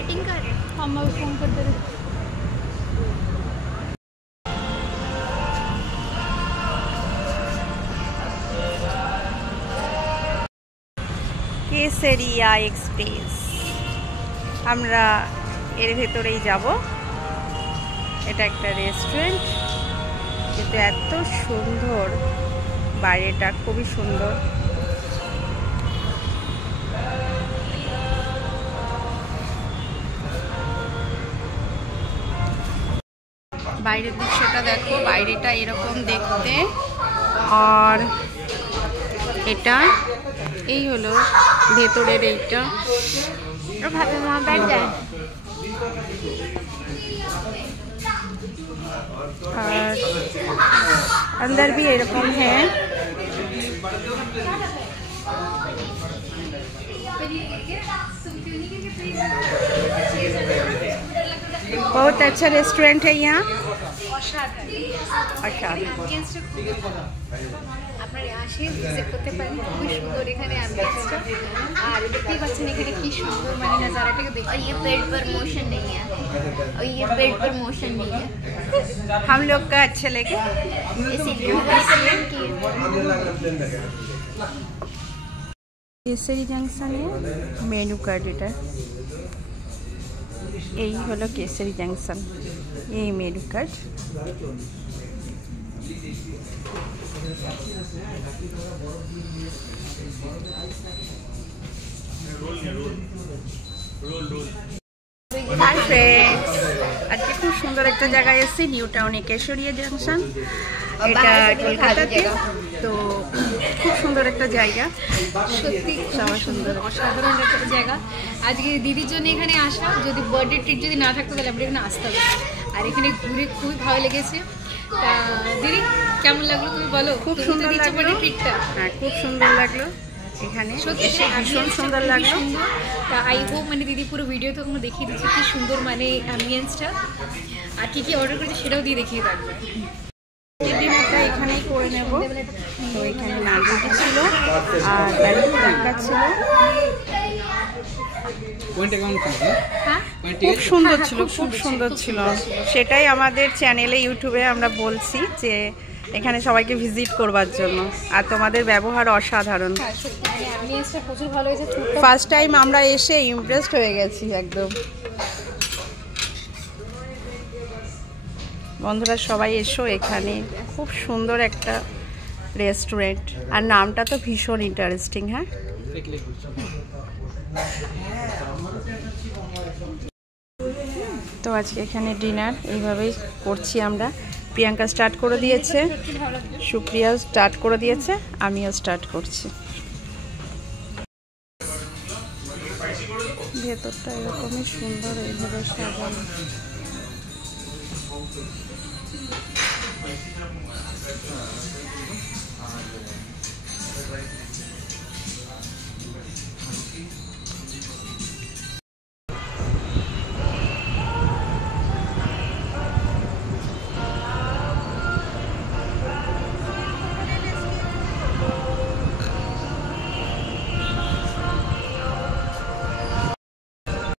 Waiting कर रहे हैं हम फोन करते रहे। কেসরিয়া এক্সপ্রেস আমরা এর ভেতরেই যাব। এটা একটা রেস্টুরেন্ট, কিন্তু এত সুন্দর, বাইরেটা খুবই সুন্দর। বাইরের দৃশ্যটা দেখো, বাইরেটা এরকম দেখতে। আর এটা এই হলো ভেতরের এইটা। भाभी वहाँ बैठ जाए। और अंदर भी एरकम है। बहुत अच्छा रेस्टोरेंट है यहाँ। আপনারা আসে ভিজিট করতে পারেন, খুবই সুন্দর এখানে অ্যাম্বিয়েন্সটা। আর দেখতেই পাচ্ছেন এখানে কি সুন্দর মানে নজারাটাকে দেখতে। ये पेट पर मोशन नहीं है, और ये पेट पर मोशन नहीं है। हम लोग का अच्छे लगे इसीलिए केसरी जंक्शने मेनू कार्ड এটা এই হলো কেসরি জংশন, এই মেনু কার্ড। হাই ফ্রেন্ডস, আজকে খুব সুন্দর একটা জায়গায় এসেছি, নিউ টাউনে কেশরিয়া জংশন। এটা কলকাতাতে, তো খুব সুন্দর একটা জায়গা, সত্যি সবাই সুন্দর, অসাধারণ একটা জায়গা। আজকে দিদির জন্য এখানে আসা, যদি বার্থডে ট্রিট যদি না থাকতো তাহলে আমরা এখানে আসতে হবে। আর এখানে ঘুরে খুবই ভালো লেগেছে। তা দিদি কেমন লাগলো তুমি বলো? খুব সুন্দর লাগলো বার্থডে ট্রিটটা। হ্যাঁ, খুব সুন্দর লাগলো এখানে, সত্যি এসে ভীষণ সুন্দর লাগলো। তা আই হোপ মানে দিদি পুরো ভিডিও তো আমরা দেখিয়ে দিচ্ছি কি সুন্দর মানে অ্যাম্বিয়েন্সটা, আর কি কি অর্ডার করেছি সেটাও দিয়ে দেখিয়ে থাকবে। ডিনারটা এখানেই করে নেব। তো এখানে নাগরটি ছিল আর প্যারাকা ছিল, খুব সুন্দর ছিল, খুব সুন্দর ছিল। সেটাই আমাদের চ্যানেলে ইউটিউবে আমরা বলছি যে এখানে সবাইকে ভিজিট করবার জন্য। আর তোমাদের ব্যবহার অসাধারণ। প্রচুর ভালো হয়েছে। ফার্স্ট টাইম আমরা এসে ইমপ্রেসড হয়ে গেছি একদম। বন্ধুরা সবাই এসো, এখানে খুব সুন্দর একটা রেস্টুরেন্ট, আর নামটা তো ভীষণ ইন্টারেস্টিং। হ্যাঁ, তো আজকে এখানে ডিনার এইভাবেই করছি আমরা। প্রিয়াঙ্কা স্টার্ট করে দিয়েছে, সুপ্রিয়া স্টার্ট করে দিয়েছে, আমিও স্টার্ট করছি। ভেতরটা এরকমই সুন্দর, এইভাবে সাজানো।